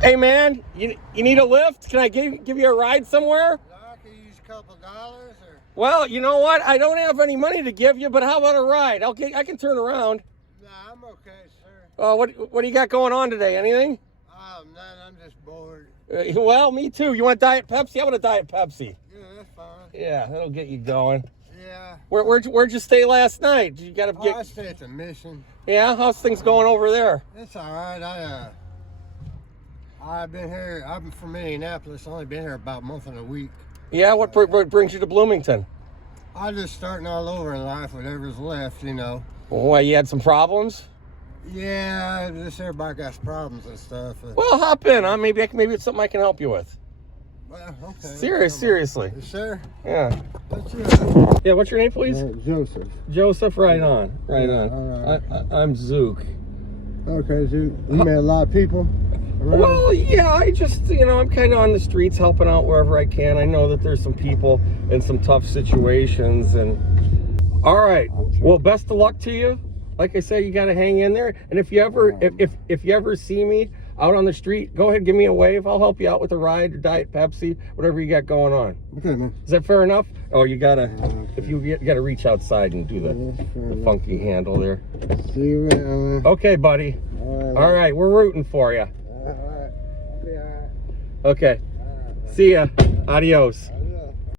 Hey man, you need a lift? Can I give you a ride somewhere? I could use a couple dollars or... Well, you know what? I don't have any money to give you, but how about a ride? I can turn around. Nah, I'm okay, sir. What do you got going on today? Anything? None, I'm just bored. Well, me too. You want Diet Pepsi? How about a Diet Pepsi? Yeah, that's fine. Yeah, that'll get you going. Yeah. Where'd you stay last night? Did you gotta get? I stay at the Mission. Yeah, how's things going over there? It's all right. I've been here. I'm from Indianapolis. Only been here about a month and a week. Yeah, what brings you to Bloomington? I'm just starting all over in life. Whatever's left, you know. Why, you had some problems? Yeah, just everybody got problems and stuff. Well, hop in, huh? Maybe it's something I can help you with. Well, okay. Seriously. You sure? Yeah. What's your Yeah, what's your name, please? Joseph. Joseph, right on. Right on. All right. I'm Zook. Okay, Zook. You met a lot of people around? Well, yeah, I just, I'm kind of on the streets helping out wherever I can. I know that there's some people in some tough situations. And all right. Well, best of luck to you. Like I said, you got to hang in there. And if you ever see me out on the street, go ahead, give me a wave. I'll help you out with a ride or Diet Pepsi, whatever you got going on. Okay, man. Is that fair enough? Oh, you gotta, if you gotta reach outside and do the funky handle there. See you around, man. Okay, buddy. All right, we're rooting for you. All right. Okay. See ya. Adios.